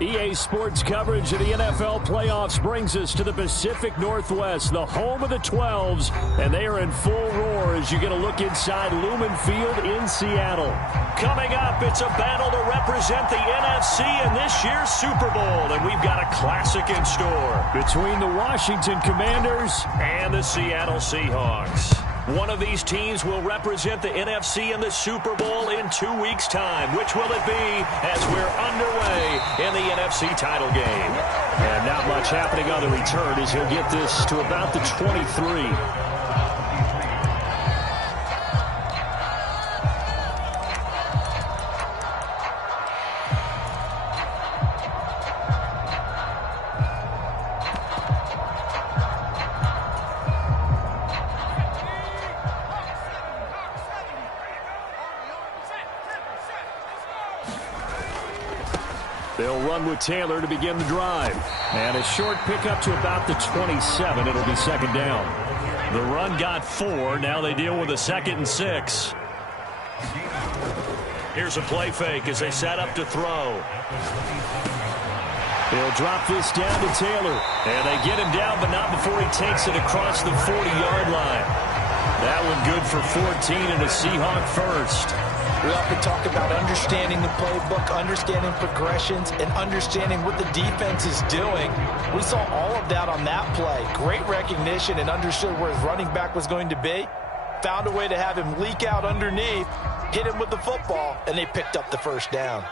EA Sports coverage of the NFL playoffs brings us to the Pacific Northwest, the home of the 12s, and they are in full roar as you get a look inside Lumen Field in Seattle. Coming up, it's a battle to represent the NFC in this year's Super Bowl, and we've got a classic in store between the Washington Commanders and the Seattle Seahawks. One of these teams will represent the NFC in the Super Bowl in 2 weeks' time. Which will it be as we're underway in the NFC title game? And not much happening on the return as he'll get this to about the 23. They'll run with Taylor to begin the drive. And a short pickup to about the 27. It'll be second down. The run got 4. Now they deal with a 2nd and 6. Here's a play fake as they set up to throw. They'll drop this down to Taylor. And they get him down, but not before he takes it across the 40-yard line. That one good for 14 and a Seahawk first. We often talk about understanding the playbook, understanding progressions, and understanding what the defense is doing. We saw all of that on that play. Great recognition and understood where his running back was going to be. Found a way to have him leak out underneath, hit him with the football, and they picked up the first down.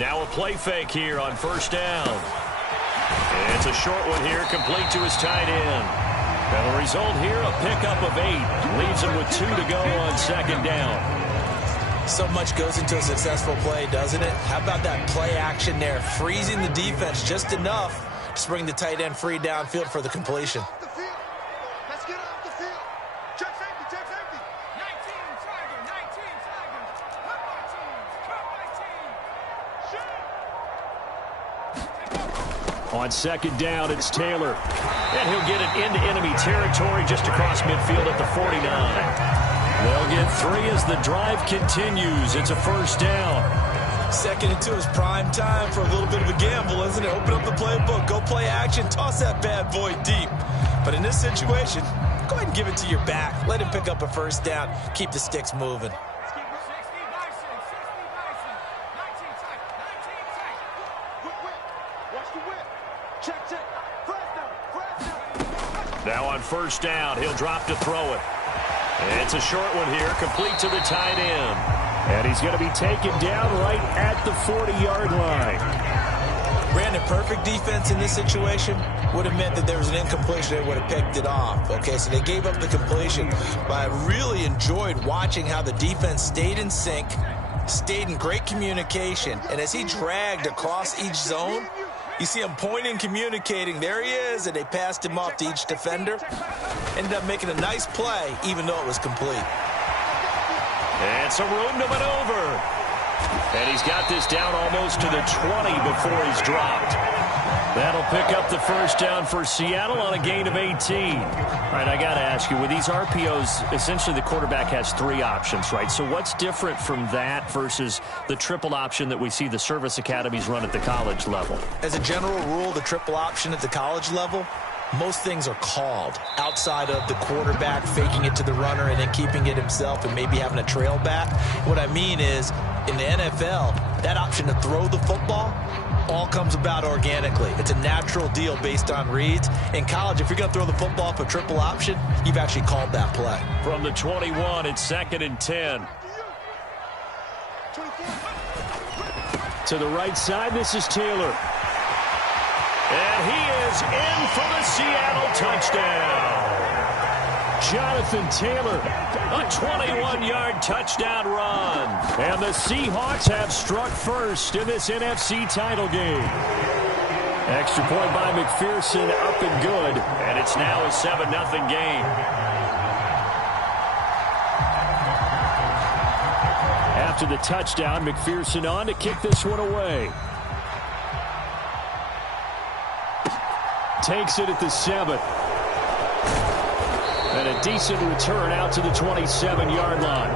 Now a play fake here on first down. It's a short one here, complete to his tight end. And the result here, a pickup of 8. Leaves him with 2 to go on second down. So much goes into a successful play, doesn't it? How about that play action there? Freezing the defense just enough to bring the tight end free downfield for the completion. Let's get off the field. Check safety, check safety. 19 Tiger, 19 Tiger. Come my team, On second down, it's Taylor. And he'll get it into enemy territory just across midfield at the 49. They'll get 3 as the drive continues. It's a first down. Second and 2 is prime time for a little bit of a gamble, isn't it? Open up the playbook, go play action, toss that bad boy deep. But in this situation, go ahead and give it to your back. Let him pick up a first down. Keep the sticks moving. Now on first down, he'll drop to throw it. And it's a short one here, complete to the tight end. And he's going to be taken down right at the 40-yard line. Brandon, perfect defense in this situation would have meant that there was an incompletion. They would have picked it off. Okay, so they gave up the completion. But I really enjoyed watching how the defense stayed in sync, stayed in great communication. And as he dragged across each zone, you see him pointing, communicating. There he is, and they passed him off to each defender. Ended up making a nice play, even though it was complete. And some room to maneuver. And he's got this down almost to the 20 before he's dropped. That'll pick up the first down for Seattle on a gain of 18. All right, I got to ask you, with these RPOs, essentially the quarterback has 3 options, right? So what's different from that versus the triple option that we see the service academies run at the college level? As a general rule, the triple option at the college level, most things are called outside of the quarterback faking it to the runner and then keeping it himself and maybe having a trail back. What I mean is, in the NFL, that option to throw the football all comes about organically. It's a natural deal based on reads. In college, if you're going to throw the football up a triple option, you've actually called that play. From the 21, it's 2nd and 10. To the right side, this is Taylor. And he is in for the Seattle touchdown. Jonathan Taylor, a 21-yard touchdown run. And the Seahawks have struck first in this NFC title game. Extra point by McPherson, up and good. And it's now a 7-0 game. After the touchdown, McPherson on to kick this one away. Takes it at the 7. And a decent return out to the 27-yard line.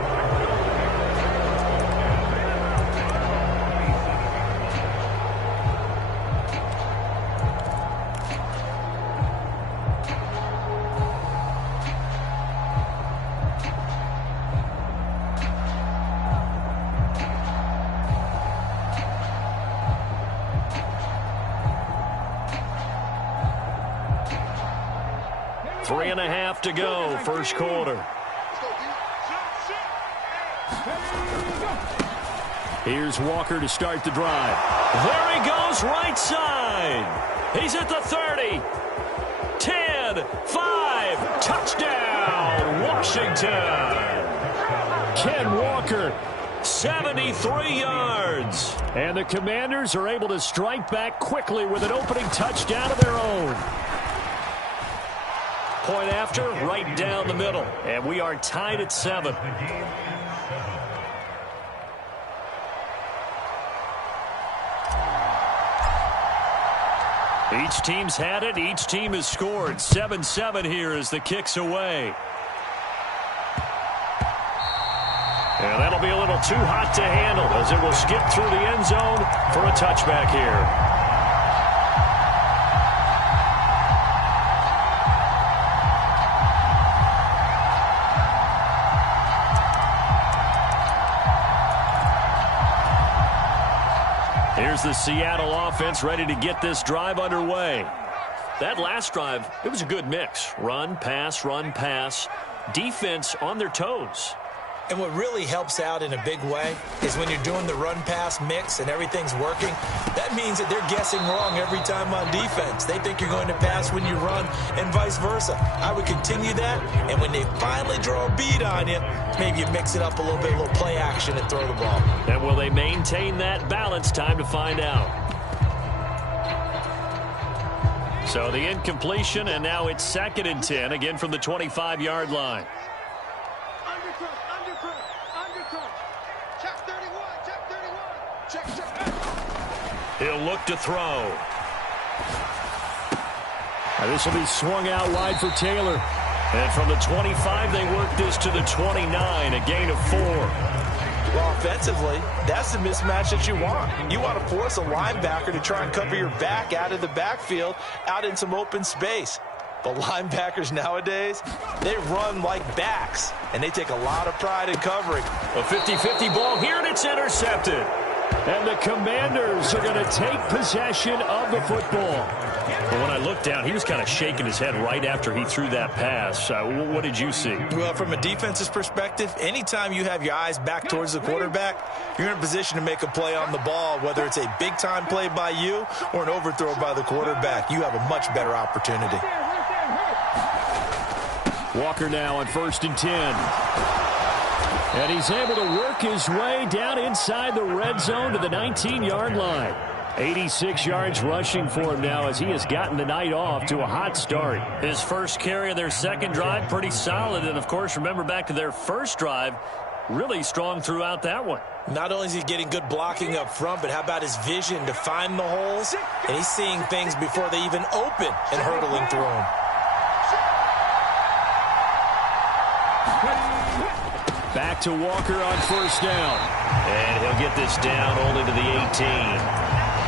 3.5 to go, first quarter. Here's Walker to start the drive. There he goes, right side. He's at the 30. 10, 5, touchdown, Washington. Ken Walker, 73 yards. And the Commanders are able to strike back quickly with an opening touchdown of their own. Point after, right down the middle. And we are tied at 7. Each team's had it. Each team has scored. 7-7 here as the kick's away. And that'll be a little too hot to handle as it will skip through the end zone for a touchback here. Here's the Seattle offense ready to get this drive underway. That last drive, it was a good mix. Run, pass, defense on their toes. And what really helps out in a big way is when you're doing the run-pass mix and everything's working, that means that they're guessing wrong every time on defense. They think you're going to pass when you run and vice versa. I would continue that, and when they finally draw a beat on you, maybe you mix it up a little bit, a little play action and throw the ball. And will they maintain that balance? Time to find out. So the incompletion, and now it's 2nd and 10, again from the 25-yard line. He'll look to throw. This will be swung out wide for Taylor. And from the 25, they work this to the 29, a gain of 4. Well, offensively, that's the mismatch that you want. You want to force a linebacker to try and cover your back out of the backfield, out in some open space. But linebackers nowadays, they run like backs, and they take a lot of pride in covering. A 50-50 ball here, and it's intercepted. And the Commanders are going to take possession of the football. But when I looked down, he was kind of shaking his head right after he threw that pass. What did you see? Well, from a defense's perspective, anytime you have your eyes back towards the quarterback, you're in a position to make a play on the ball, whether it's a big-time play by you or an overthrow by the quarterback. You have a much better opportunity. Walker now on 1st and 10. And he's able to work his way down inside the red zone to the 19-yard line. 86 yards rushing for him now as he has gotten the night off to a hot start. His first carry of their second drive, pretty solid. And, of course, remember back to their first drive, really strong throughout that one. Not only is he getting good blocking up front, but how about his vision to find the holes? And he's seeing things before they even open and hurdling through them. Back to Walker on 1st down. And he'll get this down only to the 18.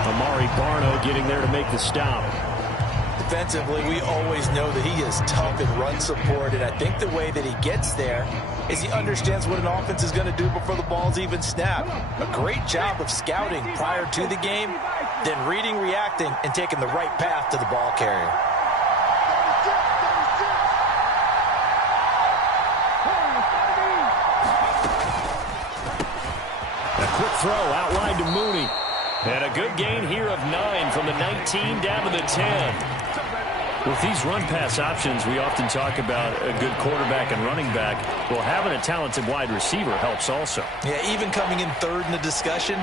Amari Barno getting there to make the stop. Defensively, we always know that he is tough in run support, and I think the way that he gets there is he understands what an offense is going to do before the ball's even snapped. A great job of scouting prior to the game, then reading, reacting, and taking the right path to the ball carrier. Throw out wide to Mooney. And a good gain here of 9 from the 19 down to the 10. With these run-pass options, we often talk about a good quarterback and running back. Well, having a talented wide receiver helps also. Yeah, even coming in 3rd in the discussion,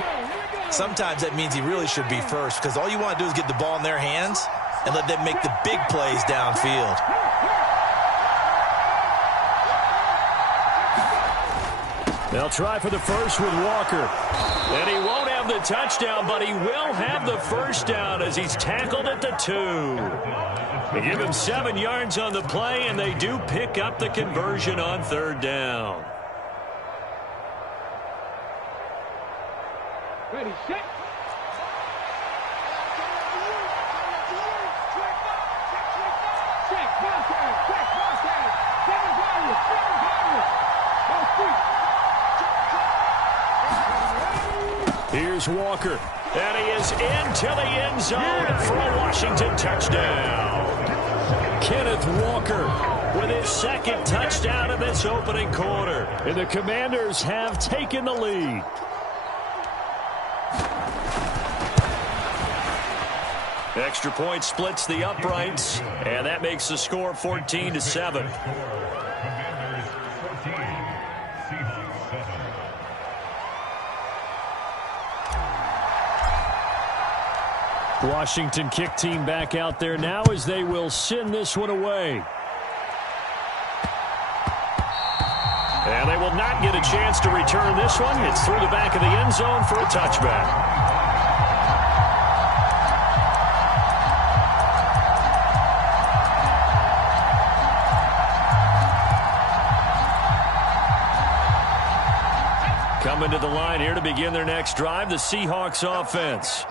sometimes that means he really should be first because all you want to do is get the ball in their hands and let them make the big plays downfield. They'll try for the first with Walker. And he won't have the touchdown, but he will have the first down as he's tackled at the 2. They give him 7 yards on the play, and they do pick up the conversion on 3rd down. Ready, set. Here's Walker, and he is into the end zone for a Washington touchdown. Kenneth Walker with his second touchdown in this opening quarter. And the Commanders have taken the lead. Extra point splits the uprights, and that makes the score 14-7. Washington kick team back out there now as they will send this one away. And they will not get a chance to return this one. It's through the back of the end zone for a touchback. Coming to the line here to begin their next drive, the Seahawks offense.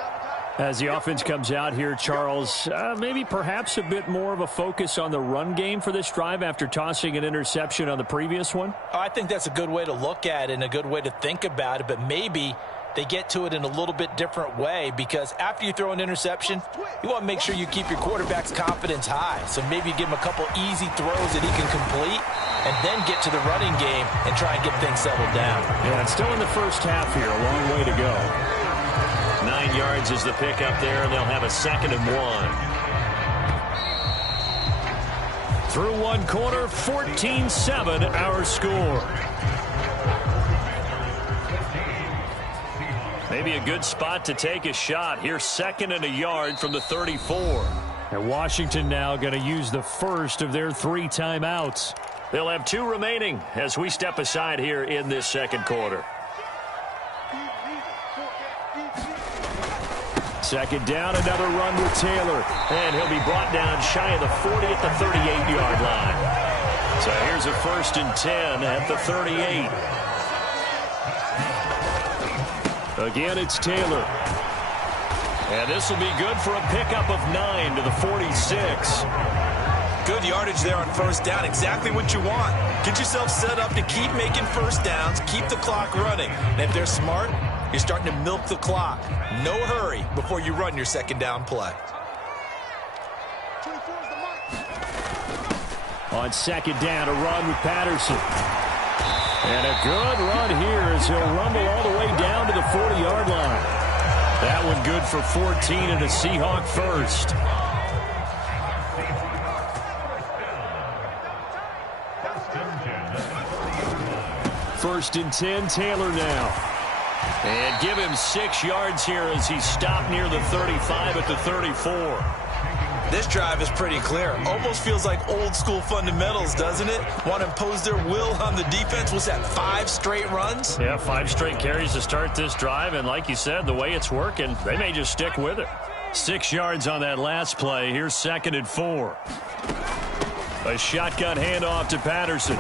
As the offense comes out here, Charles, maybe perhaps a bit more of a focus on the run game for this drive after tossing an interception on the previous one? I think that's a good way to look at it and a good way to think about it, but maybe they get to it in a little bit different way, because after you throw an interception, you want to make sure you keep your quarterback's confidence high. So maybe you give him a couple easy throws that he can complete and then get to the running game and try and get things settled down. Yeah, it's still in the first half here. A long way to go. 9 yards is the pick up there, and they'll have a 2nd and 1. Through one quarter, 14-7 our score. Maybe a good spot to take a shot. Here's 2nd and a yard from the 34. And Washington now going to use the first of their 3 timeouts. They'll have 2 remaining as we step aside here in this second quarter. 2nd down, another run with Taylor. And he'll be brought down shy of the 40 at the 38-yard line. So here's a 1st and 10 at the 38. Again, it's Taylor. And this will be good for a pickup of 9 to the 46. Good yardage there on 1st down. Exactly what you want. Get yourself set up to keep making 1st downs, keep the clock running. And if they're smart, you're starting to milk the clock. No hurry before you run your 2nd down play. On 2nd down, a run with Patterson. And a good run here as he'll rumble all the way down to the 40-yard line. That one good for 14 and a Seahawk first. 1st and 10, Taylor now. And give him 6 yards here as he stopped near the 35 at the 34. This drive is pretty clear. Almost feels like old school fundamentals, doesn't it? Want to impose their will on the defense. Was that 5 straight runs? Yeah, 5 straight carries to start this drive. And like you said, the way it's working, they may just stick with it. 6 yards on that last play. Here's 2nd and 4. A shotgun handoff to Patterson.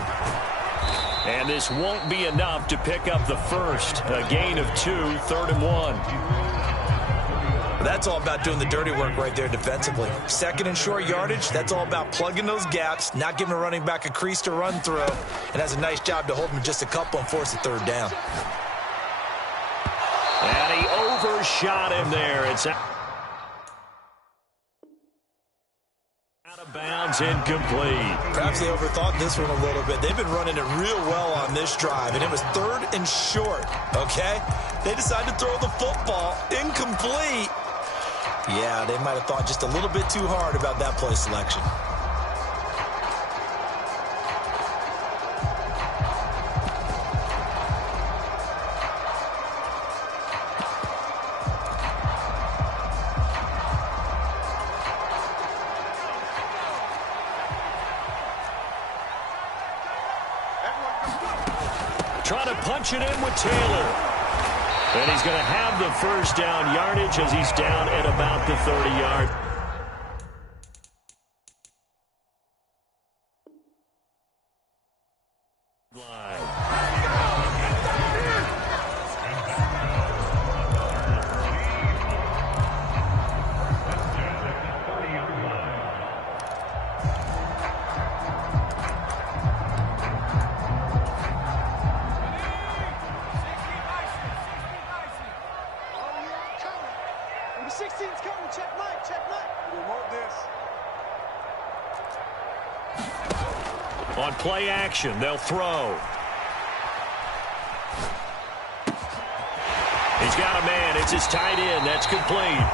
And this won't be enough to pick up the first. A gain of 2, 3rd and 1. That's all about doing the dirty work right there defensively. 2nd and short yardage, that's all about plugging those gaps, not giving a running back a crease to run through, and has a nice job to hold him just a couple and force a 3rd down. And he overshot him there. It's out of bounds, incomplete. Perhaps they overthought this one a little bit. They've been running it real well on this drive, and it was 3rd and short, okay? They decided to throw the football, incomplete. Yeah, they might have thought just a little bit too hard about that play selection. Trying to punch it in with Taylor. And he's going to have the 1st down yardage as he's down at about the 30-yard line. On play action, they'll throw. He's got a man. It's his tight end. That's complete.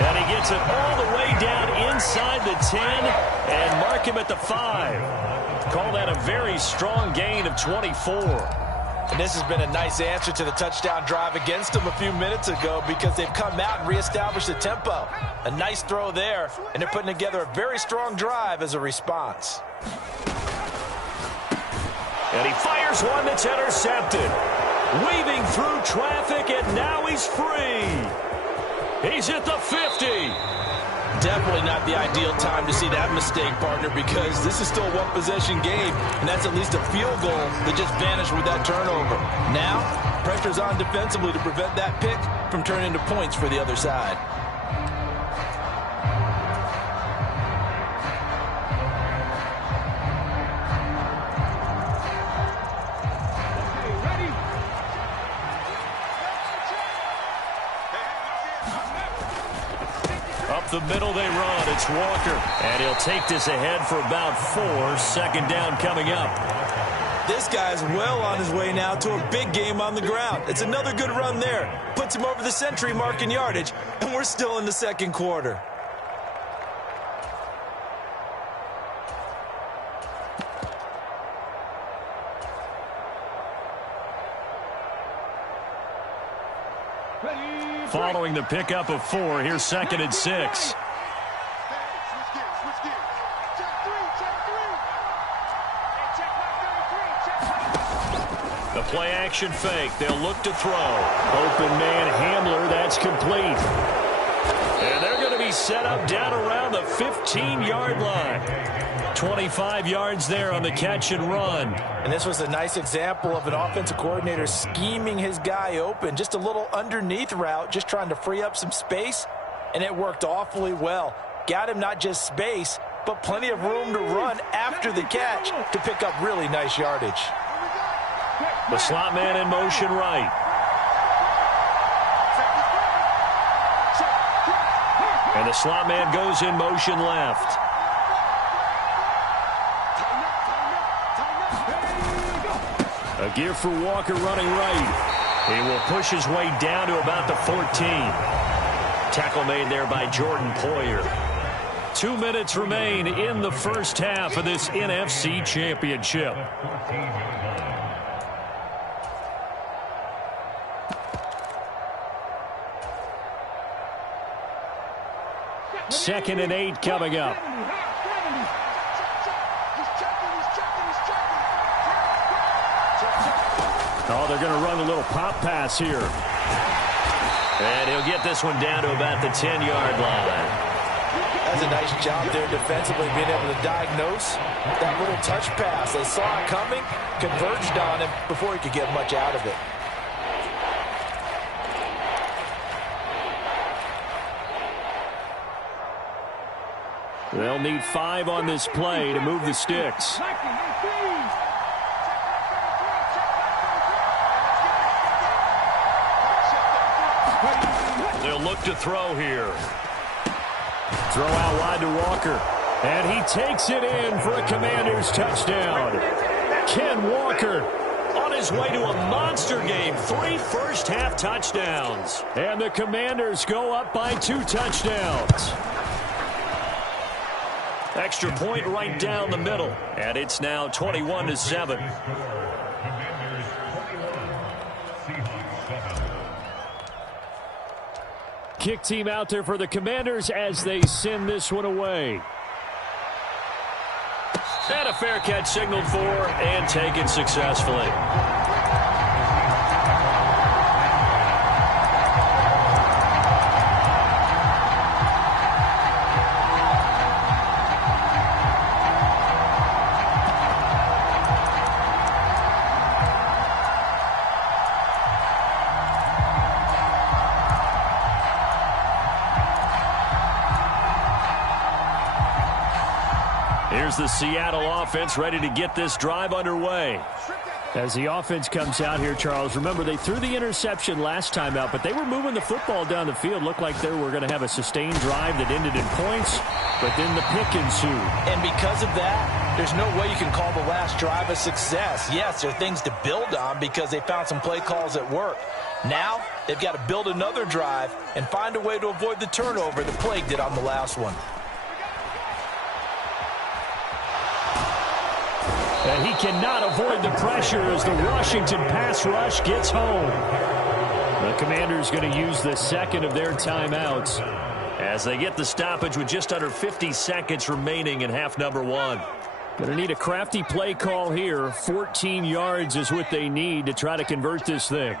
And he gets it all the way down inside the 10 and mark him at the 5. Call that a very strong gain of 24. And this has been a nice answer to the touchdown drive against them a few minutes ago because they've come out and reestablished the tempo. A nice throw there, and they're putting together a very strong drive as a response. And he fires one that's intercepted. Weaving through traffic, and now he's free. He's at the 50. Definitely not the ideal time to see that mistake, partner, because this is still a one-possession game, and that's at least a field goal that just vanished with that turnover. Now, pressure's on defensively to prevent that pick from turning into points for the other side. The middle they run. It's Walker. And he'll take this ahead for about 4. Second down coming up. This guy's well on his way now to a big game on the ground. It's another good run there. Puts him over the century mark in yardage, and we're still in the second quarter. Following the pickup of 4, here's 2nd and 6. The play action fake. They'll look to throw. Open man Hamler. That's complete. And they're going to be set up down around the 15-yard line. 25 yards there on the catch and run. And this was a nice example of an offensive coordinator scheming his guy open. Just a little underneath route, just trying to free up some space. And it worked awfully well. Got him not just space, but plenty of room to run after the catch to pick up really nice yardage. The slot man in motion right. And the slot man goes in motion left. A give for Walker running right. He will push his way down to about the 14. Tackle made there by Jordan Poyer. 2 minutes remain in the first half of this NFC Championship. Second and 8 coming up. Oh, they're going to run a little pop pass here. And he'll get this one down to about the 10-yard line. That's a nice job there defensively, being able to diagnose that little touch pass. They saw it coming, converged on him before he could get much out of it. They'll need 5 on this play to move the sticks. They'll look to throw here. Throw out wide to Walker. And he takes it in for a Commanders touchdown. Ken Walker on his way to a monster game. 3 first-half touchdowns. And the Commanders go up by 2 touchdowns. Extra point right down the middle. And it's now 21-7. Kick team out there for the Commanders as they send this one away. And a fair catch signaled for and taken successfully. Here's the Seattle offense ready to get this drive underway. As the offense comes out here, Charles, remember they threw the interception last time out, but they were moving the football down the field. Looked like they were going to have a sustained drive that ended in points, but then the pick ensued. And because of that, there's no way you can call the last drive a success. Yes, there are things to build on because they found some play calls that work. Now, they've got to build another drive and find a way to avoid the turnover the play did on the last one. And he cannot avoid the pressure as the Washington pass rush gets home. The Commanders going to use the second of their timeouts as they get the stoppage with just under 50 seconds remaining in half number one. Going to need a crafty play call here. 14 yards is what they need to try to convert this thing.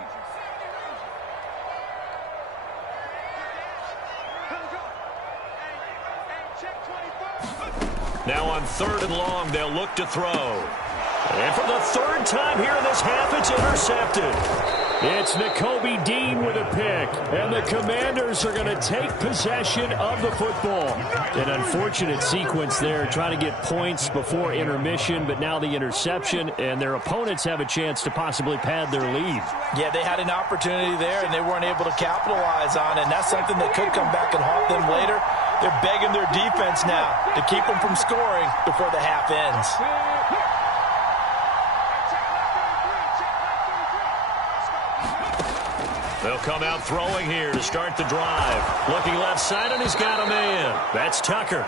Now on 3rd and long, they'll look to throw. And for the 3rd time here in this half, it's intercepted. It's Nakobe Dean with a pick. And the Commanders are going to take possession of the football. An unfortunate sequence there, trying to get points before intermission, but now the interception, and their opponents have a chance to possibly pad their lead. Yeah, they had an opportunity there, and they weren't able to capitalize on it, and that's something that could come back and haunt them later. They're begging their defense now to keep them from scoring before the half ends. They'll come out throwing here to start the drive. Looking left side, and he's got a man. That's Tucker.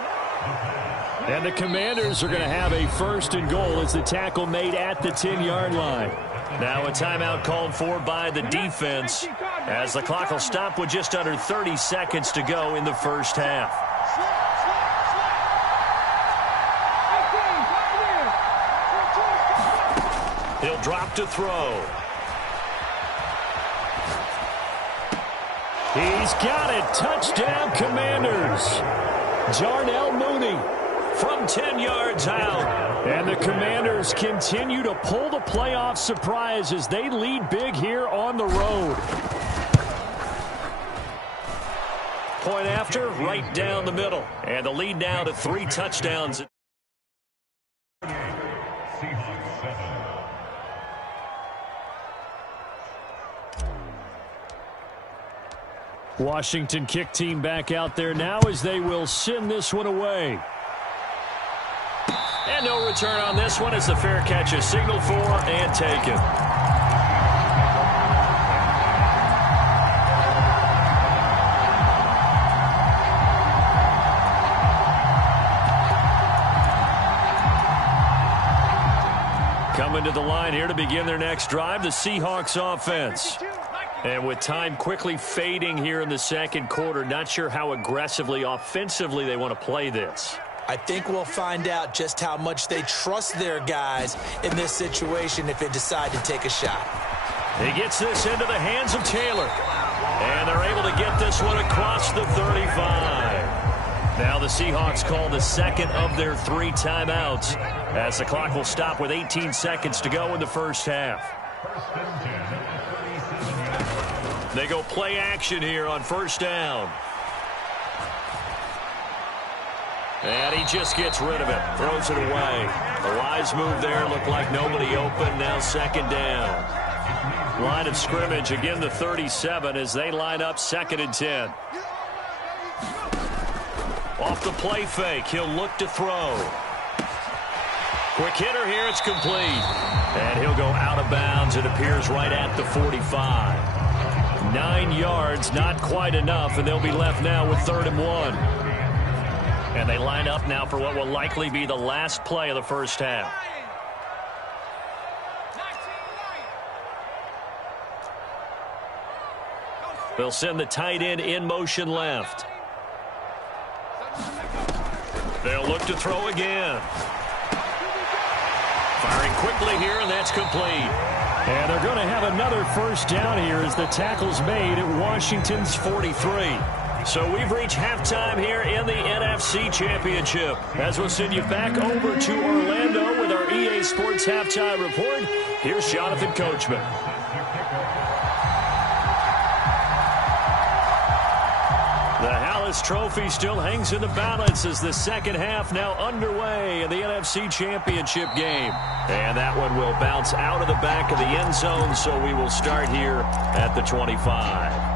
And the Commanders are going to have a 1st and goal as the tackle made at the 10-yard line. Now a timeout called for by the defense as the clock will stop with just under 30 seconds to go in the first half. He'll drop to throw. He's got it. Touchdown, Commanders. Darnell Mooney from 10 yards out. And the Commanders continue to pull the playoff surprise as they lead big here on the road. Point after, right down the middle. And the lead now to 3 touchdowns. Washington kick team back out there now as they will send this one away. And no return on this one as the fair catch is signaled for and taken. Coming to the line here to begin their next drive, the Seahawks offense. And with time quickly fading here in the second quarter, not sure how aggressively, offensively they want to play this. I think we'll find out just how much they trust their guys in this situation if they decide to take a shot. He gets this into the hands of Taylor. And they're able to get this one across the 35. Now the Seahawks call the second of their 3 timeouts as the clock will stop with 18 seconds to go in the first half. They go play action here on 1st down. And he just gets rid of it. Throws it away. A wise move there. Looked like nobody open. Now 2nd down. Line of scrimmage. Again, the 37 as they line up 2nd and 10. Off the play fake. He'll look to throw. Quick hitter here. It's complete. And he'll go out of bounds. It appears right at the 45. 9 yards, not quite enough, and they'll be left now with 3rd and 1. And they line up now for what will likely be the last play of the first half. They'll send the tight end in motion left. They'll look to throw again. Firing quickly here, and that's complete. And they're going to have another 1st down here as the tackle's made at Washington's 43. So we've reached halftime here in the NFC Championship. As we'll send you back over to Orlando with our EA Sports Halftime Report, here's Jonathan Coachman. The Hallis Trophy still hangs in the balance as the second half now underway in the NFC Championship game. And that one will bounce out of the back of the end zone, so we will start here at the 25.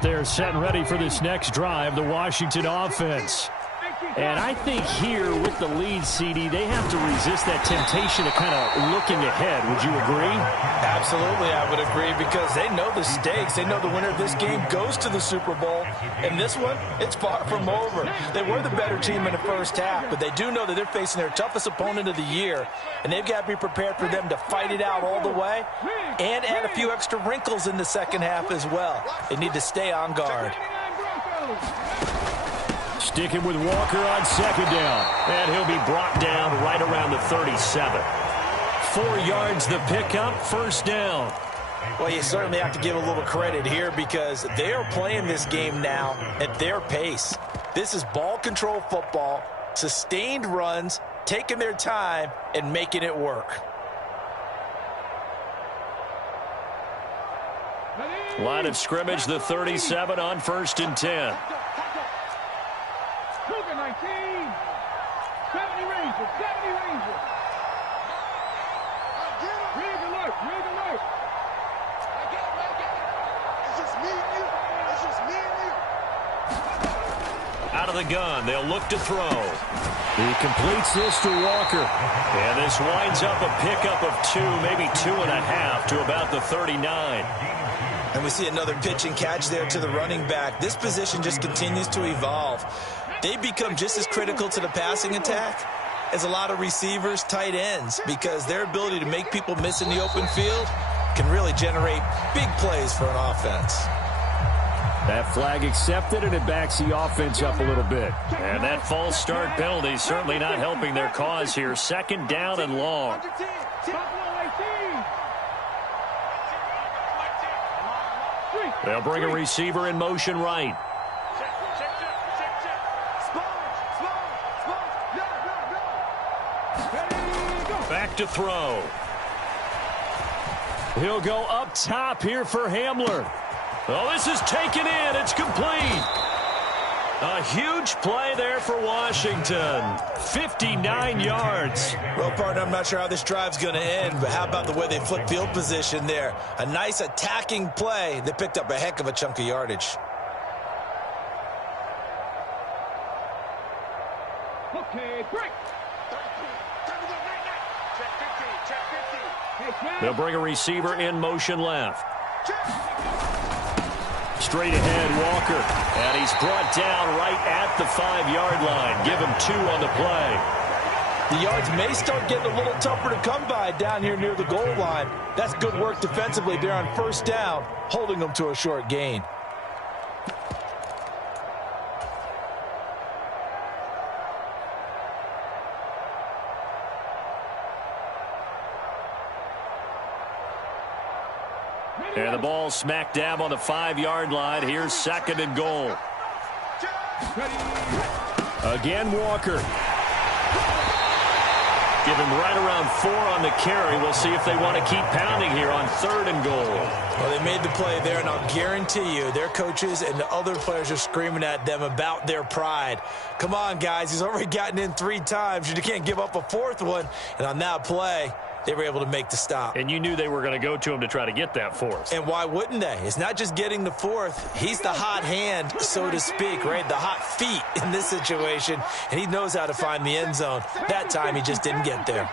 out there setting ready for this next drive, the Washington offense. And I think here with the lead, CD, they have to resist that temptation of kind of looking ahead. Would you agree? Absolutely, I would agree, because they know the stakes. They know the winner of this game goes to the Super Bowl. And this one, it's far from over. They were the better team in the first half, but they do know that they're facing their toughest opponent of the year, and they've got to be prepared for them to fight it out all the way and add a few extra wrinkles in the second half as well. They need to stay on guard. Sticking with Walker on second down. And he'll be brought down right around the 37. 4 yards the pickup, first down. Well, you certainly have to give a little credit here because they are playing this game now at their pace. This is ball control football, sustained runs, taking their time, and making it work. Line of scrimmage, the 37 on 1st and 10. 19, 70 Rangers, 70 Rangers. Rig alert, rig alert. I get it. It's just me and you. It's just me and you. Out of the gun, they'll look to throw. He completes this to Walker. And this winds up a pickup of 2, maybe 2.5 to about the 39. And we see another pitch and catch there to the running back. This position just continues to evolve. They become just as critical to the passing attack as a lot of receivers, tight ends, because their ability to make people miss in the open field can really generate big plays for an offense. That flag accepted, and it backs the offense up a little bit. And that false start penalty certainly not helping their cause here. 2nd down and long. They'll bring a receiver in motion right. Back to throw. He'll go up top here for Hamler. Oh, this is taken in. It's complete. A huge play there for Washington. 59 yards. Well, partner, I'm not sure how this drive's going to end, but how about the way they flip field position there? A nice attacking play. They picked up a heck of a chunk of yardage. Okay, break. They'll bring a receiver in motion left. Straight ahead, Walker. And he's brought down right at the 5-yard line. Give him 2 on the play. The yards may start getting a little tougher to come by down here near the goal line. That's good work defensively there on 1st down, holding them to a short gain. And the ball smack dab on the 5-yard line. Here's 2nd and goal. Again, Walker. Give him right around 4 on the carry. We'll see if they want to keep pounding here on 3rd and goal. Well, they made the play there, and I'll guarantee you their coaches and the other players are screaming at them about their pride. Come on, guys. He's already gotten in 3 times. You can't give up a 4th one. And on that play, they were able to make the stop. And you knew they were going to go to him to try to get that 4th. And why wouldn't they? It's not just getting the 4th. He's the hot hand, so to speak, right? The hot feet in this situation. And he knows how to find the end zone. That time, he just didn't get there.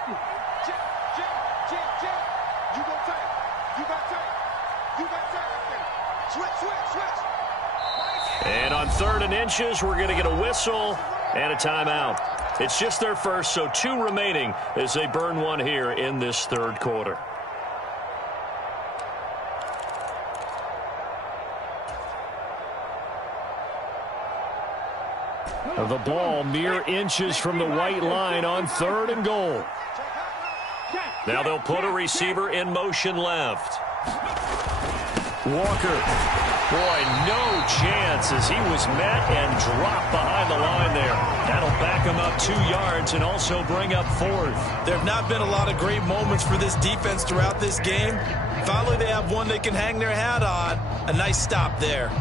And on 3rd and inches, we're going to get a whistle and a timeout. It's just their first, so 2 remaining as they burn 1 here in this 3rd quarter. The ball mere inches from the white line on 3rd and goal. Now they'll put a receiver in motion left. Walker. Boy, no chance as he was met and dropped behind the line there. That'll back him up 2 yards and also bring up 4th. There have not been a lot of great moments for this defense throughout this game. Finally, they have one they can hang their hat on. A nice stop there.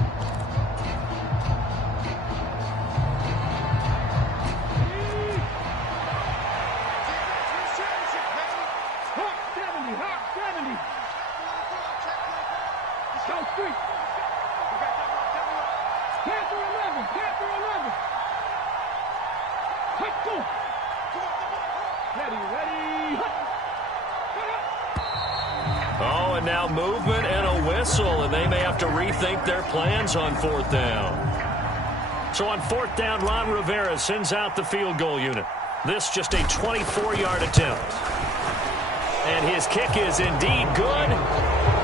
Oh, and now movement and a whistle, and they may have to rethink their plans on 4th down. So on 4th down, Ron Rivera sends out the field goal unit. This just a 24-yard attempt. And his kick is indeed good.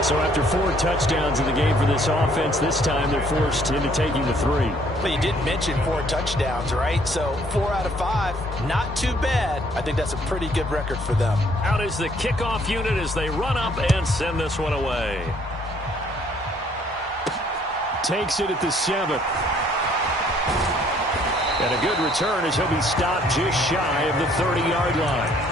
So after 4 touchdowns in the game for this offense, this time they're forced into taking the 3. But you did mention 4 touchdowns, right? So 4 out of 5, not too bad. I think that's a pretty good record for them. Out is the kickoff unit as they run up and send this one away. Takes it at the 7th. And a good return as he'll be stopped just shy of the 30-yard line.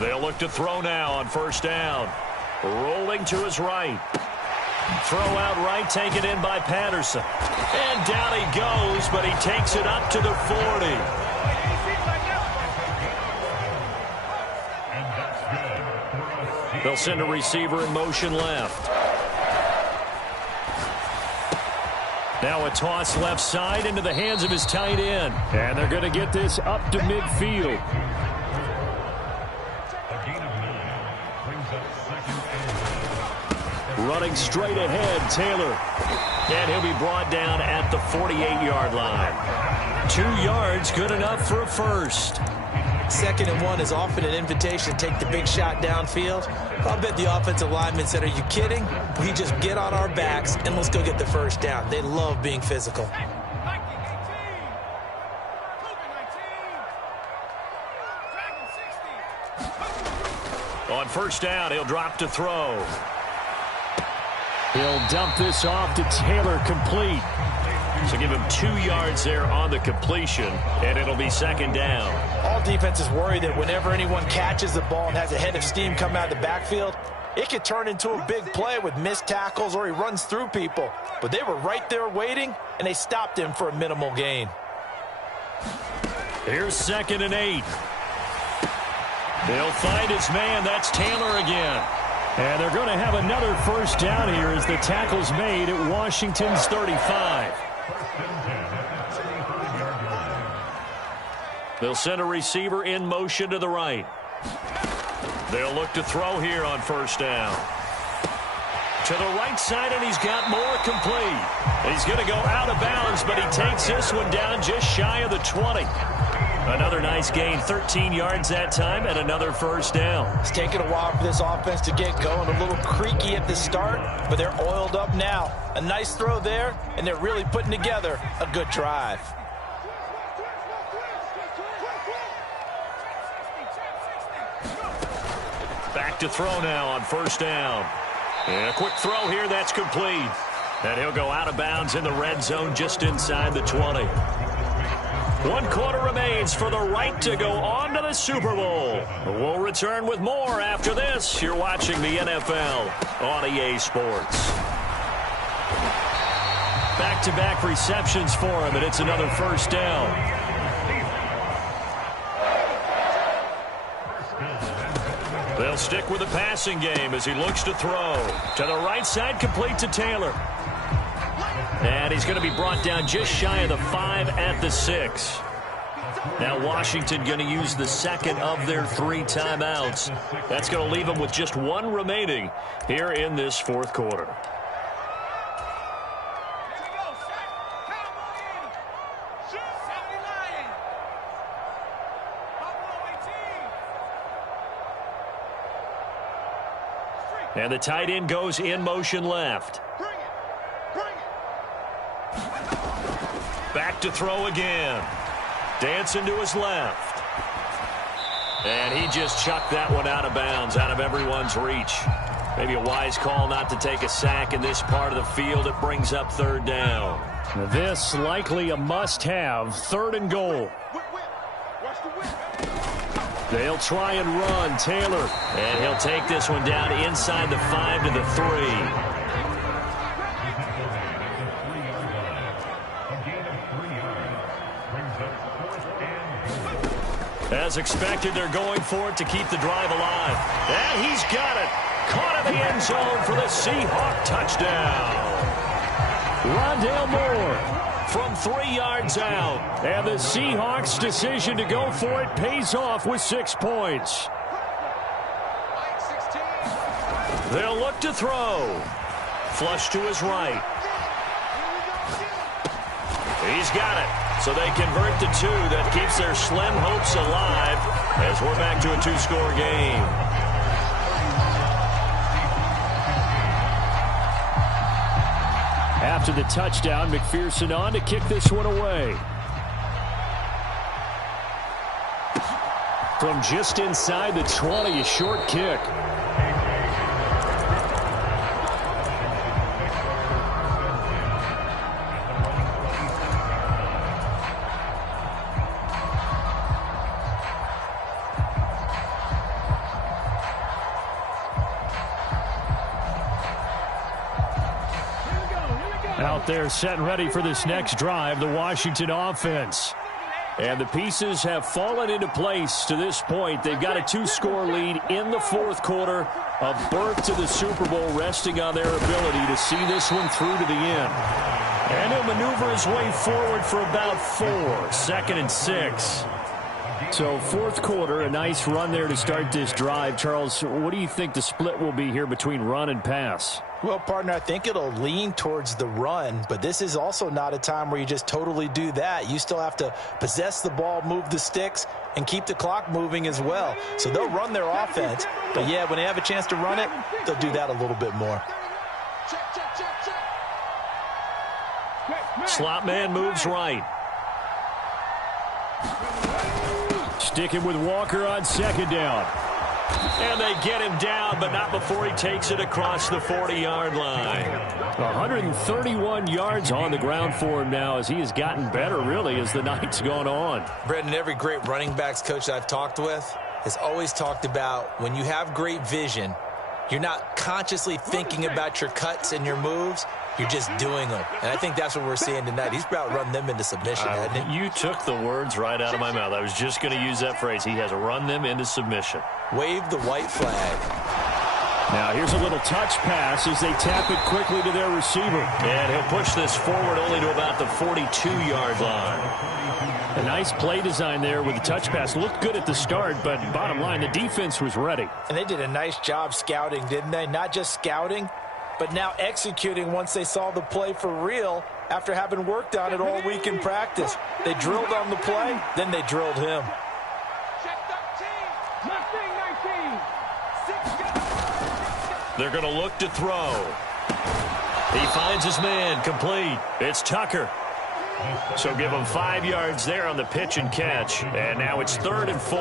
They'll look to throw now on 1st down. Rolling to his right. Throw out right, taken in by Patterson. And down he goes, but he takes it up to the 40. They'll send a receiver in motion left. Now a toss left side into the hands of his tight end. And they're going to get this up to midfield. Running straight ahead, Taylor. And he'll be brought down at the 48-yard line. 2 yards, good enough for a first. 2nd and 1 is often an invitation to take the big shot downfield. I'll bet the offensive lineman said, are you kidding? We just get on our backs and let's go get the 1st down. They love being physical. On 1st down, he'll drop to throw. He'll dump this off to Taylor, complete. So give him 2 yards there on the completion, and it'll be 2nd down. All defenses worry that whenever anyone catches the ball and has a head of steam come out of the backfield, it could turn into a big play with missed tackles or he runs through people. But they were right there waiting, and they stopped him for a minimal gain. Here's 2nd and 8. They'll find his man. That's Taylor again. And they're going to have another 1st down here as the tackle's made at Washington's 35. They'll send a receiver in motion to the right. They'll look to throw here on 1st down. To the right side, and he's got more, complete. He's going to go out of bounds, but he takes this one down just shy of the 20. Another nice gain, 13 yards that time, and another 1st down. It's taken a while for this offense to get going. A little creaky at the start, but they're oiled up now. A nice throw there, and they're really putting together a good drive. Back to throw now on 1st down. And a quick throw here, that's complete. And he'll go out of bounds in the red zone just inside the 20. 1 quarter remains for the right to go on to the Super Bowl. We'll return with more after this. You're watching the NFL on EA Sports. Back-to-back receptions for him, and it's another 1st down. They'll stick with the passing game as he looks to throw. To the right side, complete to Taylor. And he's going to be brought down just shy of the 5 at the 6. Now Washington going to use the 2nd of their 3 timeouts. That's going to leave them with just 1 remaining here in this 4th quarter. And the tight end goes in motion left. Back to throw again. Dancing to his left. And he just chucked that one out of bounds, out of everyone's reach. Maybe a wise call not to take a sack in this part of the field. It brings up 3rd down. This likely a must-have, 3rd and goal. They'll try and run, Taylor. And he'll take this one down inside the 5 to the 3. As expected, they're going for it to keep the drive alive. And he's got it. Caught in the end zone for the Seahawk touchdown. Rondale Moore from 3 yards out. And the Seahawks' decision to go for it pays off with 6 points. They'll look to throw. Flush to his right. He's got it. So they convert to 2. That keeps their slim hopes alive as we're back to a 2-score game. After the touchdown, McPherson on to kick this one away. From just inside the 20, a short kick. Out there set and ready for this next drive, the Washington offense. And the pieces have fallen into place to this point. They've got a 2-score lead in the 4th quarter. A berth to the Super Bowl resting on their ability to see this one through to the end. And he'll maneuver his way forward for about 4. 2nd and 6. So 4th quarter, a nice run there to start this drive. Charles, what do you think the split will be here between run and pass? Well, partner, I think it'll lean towards the run, but this is also not a time where you just totally do that. You still have to possess the ball, move the sticks, and keep the clock moving as well. So they'll run their offense, but yeah, when they have a chance to run it, they'll do that a little bit more. Slot man moves right. Sticking with Walker on 2nd down. And they get him down, but not before he takes it across the 40-yard line. 131 yards on the ground for him now as he has gotten better, really, as the night's gone on. Brendan, every great running backs coach I've talked with has always talked about when you have great vision, you're not consciously thinking about your cuts and your moves. You're just doing them. And I think that's what we're seeing tonight. He's about run them into submission, hasn't he? You took the words right out of my mouth. I was just going to use that phrase. He has run them into submission. Wave the white flag. Now here's a little touch pass as they tap it quickly to their receiver. And he'll push this forward only to about the 42-yard line. A nice play design there with the touch pass. Looked good at the start, but bottom line, the defense was ready. And they did a nice job scouting, didn't they? Not just scouting, but now executing once they saw the play for real after having worked on it all week in practice. They drilled on the play, then they drilled him. They're going to look to throw. He finds his man, complete. It's Tucker. So give him 5 yards there on the pitch and catch. And now it's 3rd and 4.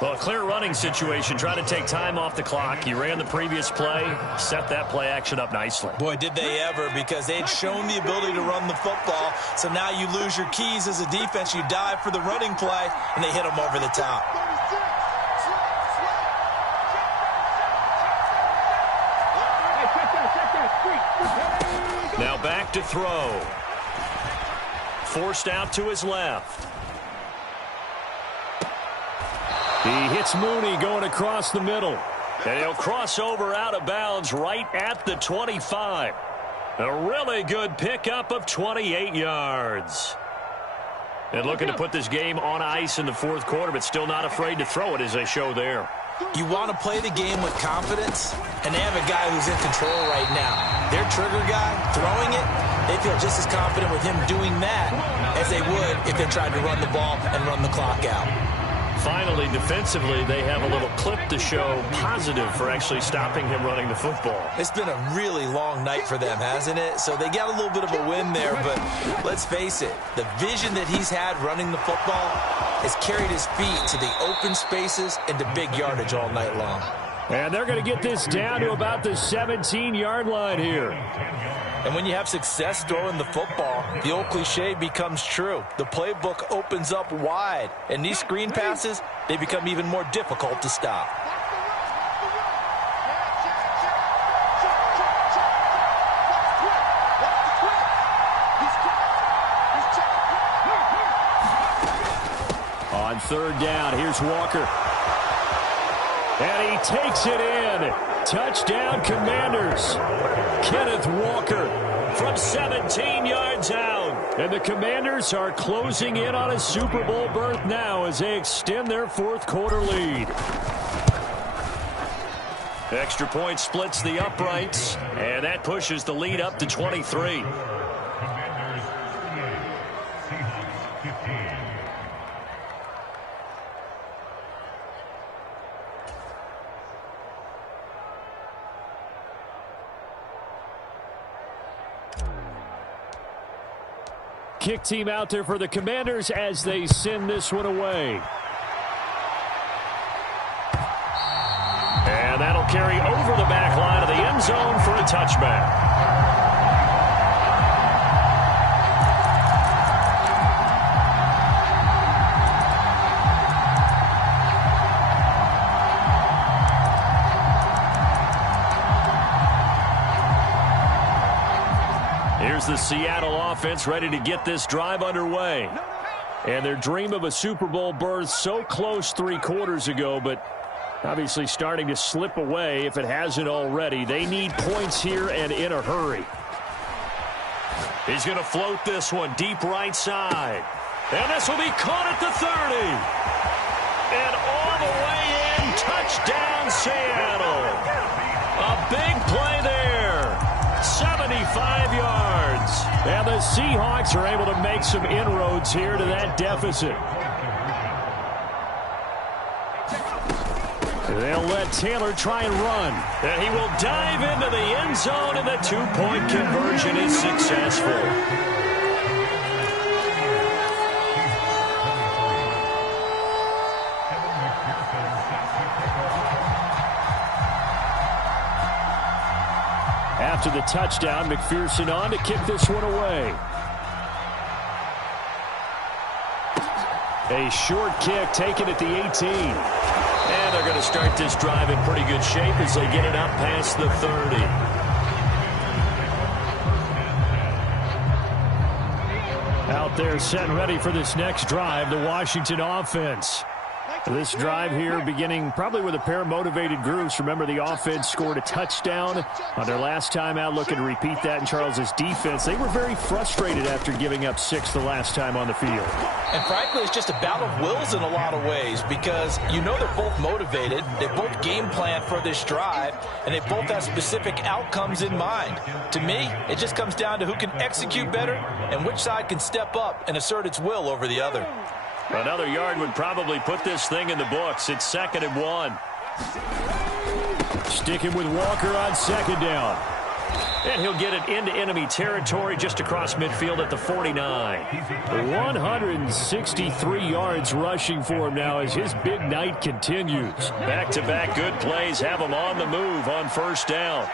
Well, a clear running situation. Try to take time off the clock. He ran the previous play, set that play action up nicely. Boy, did they ever, because they'd shown the ability to run the football. So now you lose your keys as a defense. You dive for the running play, and they hit them over the top. Now back to throw. Forced out to his left. He hits Mooney going across the middle. And he'll cross over out of bounds right at the 25. A really good pickup of 28 yards. And looking to put this game on ice in the 4th quarter, but still not afraid to throw it as they show there. You want to play the game with confidence, and they have a guy who's in control right now. Their trigger guy, throwing it, they feel just as confident with him doing that as they would if they tried to run the ball and run the clock out. Finally, defensively, they have a little clip to show positive for actually stopping him running the football. It's been a really long night for them, hasn't it? So they got a little bit of a win there, but let's face it, the vision that he's had running the football has carried his feet to the open spaces and to big yardage all night long. And they're going to get this down to about the 17-yard line here. And when you have success throwing the football, the old cliche becomes true. The playbook opens up wide, and these screen passes, they become even more difficult to stop. On third down, here's Walker. And he takes it in. Touchdown, Commanders. Kenneth Walker from 17 yards out. And the Commanders are closing in on a Super Bowl berth now as they extend their fourth quarter lead. Extra point splits the uprights, and that pushes the lead up to 23. Kick team out there for the Commanders as they send this one away. And that'll carry over the back line of the end zone for a touchback. Here's the Seattle offense ready to get this drive underway. And their dream of a Super Bowl berth so close 3 quarters ago, but obviously starting to slip away if it hasn't already. They need points here and in a hurry. He's going to float this one deep right side. And this will be caught at the 30. And all the way in, touchdown Seattle. A big play there. 75 yards. And the Seahawks are able to make some inroads here to that deficit. They'll let Taylor try and run. And he will dive into the end zone, and the 2-point conversion is successful. After the touchdown, McPherson on to kick this one away. A short kick taken at the 18. And they're going to start this drive in pretty good shape as they get it up past the 30. Out there set and ready for this next drive, the Washington offense. This drive here beginning probably with a pair of motivated groups. Remember, the offense scored a touchdown on their last time out, looking to repeat that in Charles's defense. They were very frustrated after giving up 6 the last time on the field. And frankly, it's just a battle of wills in a lot of ways because you know they're both motivated. They both game plan for this drive, and they both have specific outcomes in mind. To me, it just comes down to who can execute better and which side can step up and assert its will over the other. Another yard would probably put this thing in the books. It's 2nd and 1. Sticking with Walker on 2nd down. And he'll get it into enemy territory just across midfield at the 49. 163 yards rushing for him now as his big night continues. Back-to-back good plays have him on the move on 1st down.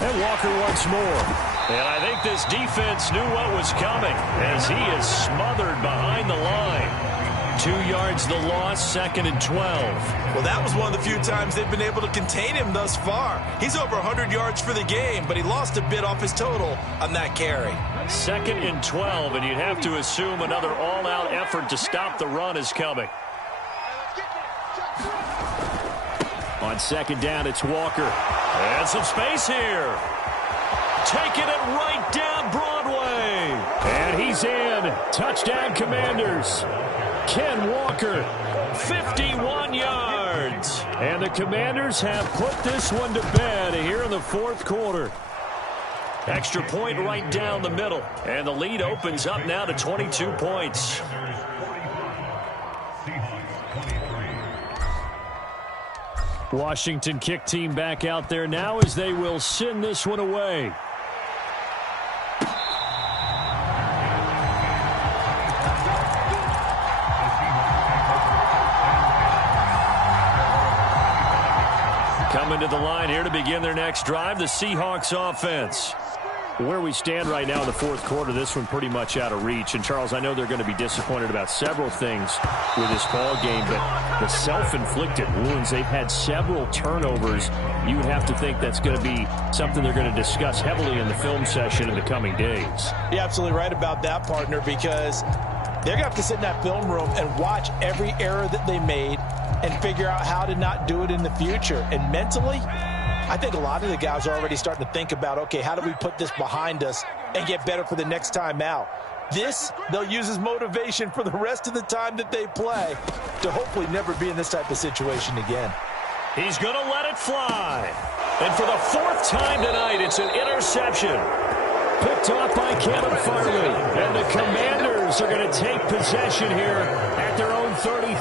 And Walker once more. And I think this defense knew what was coming as he is smothered behind the line. 2 yards the loss, 2nd and 12. Well, that was one of the few times they've been able to contain him thus far. He's over 100 yards for the game, but he lost a bit off his total on that carry. 2nd and 12, and you'd have to assume another all-out effort to stop the run is coming. On 2nd down, it's Walker. And some space here. Taking it right down Broadway. And he's in. Touchdown, Commanders. Ken Walker, 51 yards. And the Commanders have put this one to bed here in the 4th quarter. Extra point right down the middle. And the lead opens up now to 22 points. Washington kick team back out there now as they will send this one away. Coming to the line here to begin their next drive, the Seahawks offense. Where we stand right now in the 4th quarter, this one pretty much out of reach. And, Charles, I know they're going to be disappointed about several things with this ball game, but the self-inflicted wounds, they've had several turnovers. You would have to think that's going to be something they're going to discuss heavily in the film session in the coming days. You're absolutely right about that, partner, because They're going to have to sit in that film room and watch every error that they made and figure out how to not do it in the future. And mentally, I think a lot of the guys are already starting to think about, okay, how do we put this behind us and get better for the next time out? This, they'll use as motivation for the rest of the time that they play to hopefully never be in this type of situation again. He's going to let it fly. And for the fourth time tonight, it's an interception. Picked off by Kevin Farley. And the Commanders are going to take possession here at their own 33.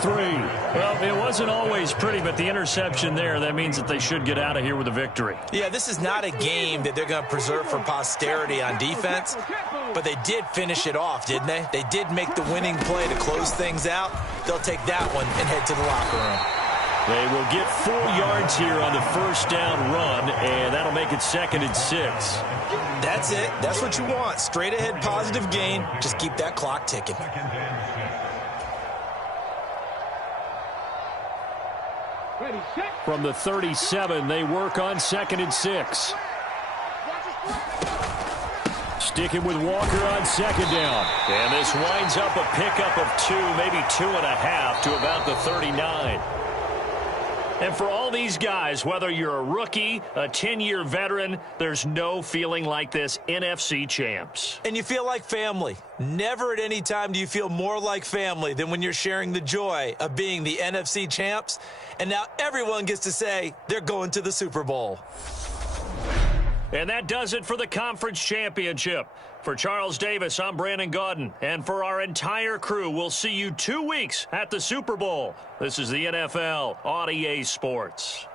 Well, it wasn't always pretty, but the interception there, that means that they should get out of here with a victory. Yeah, this is not a game that they're going to preserve for posterity on defense, but they did finish it off, didn't they? They did make the winning play to close things out. They'll take that one and head to the locker room. They will get 4 yards here on the first down run, and that'll make it 2nd and 6. That's it. That's what you want. Straight ahead positive gain. Just keep that clock ticking. From the 37, they work on 2nd and 6. Sticking with Walker on 2nd down. And this winds up a pickup of 2, maybe 2.5 to about the 39. And for all these guys, whether you're a rookie, a 10-year veteran, there's no feeling like this NFC champs. And you feel like family. Never at any time do you feel more like family than when you're sharing the joy of being the NFC champs. And now everyone gets to say they're going to the Super Bowl. And that does it for the conference championship. For Charles Davis, I'm Brandon Gaudin. And for our entire crew, we'll see you 2 weeks at the Super Bowl. This is the NFL on EA Sports.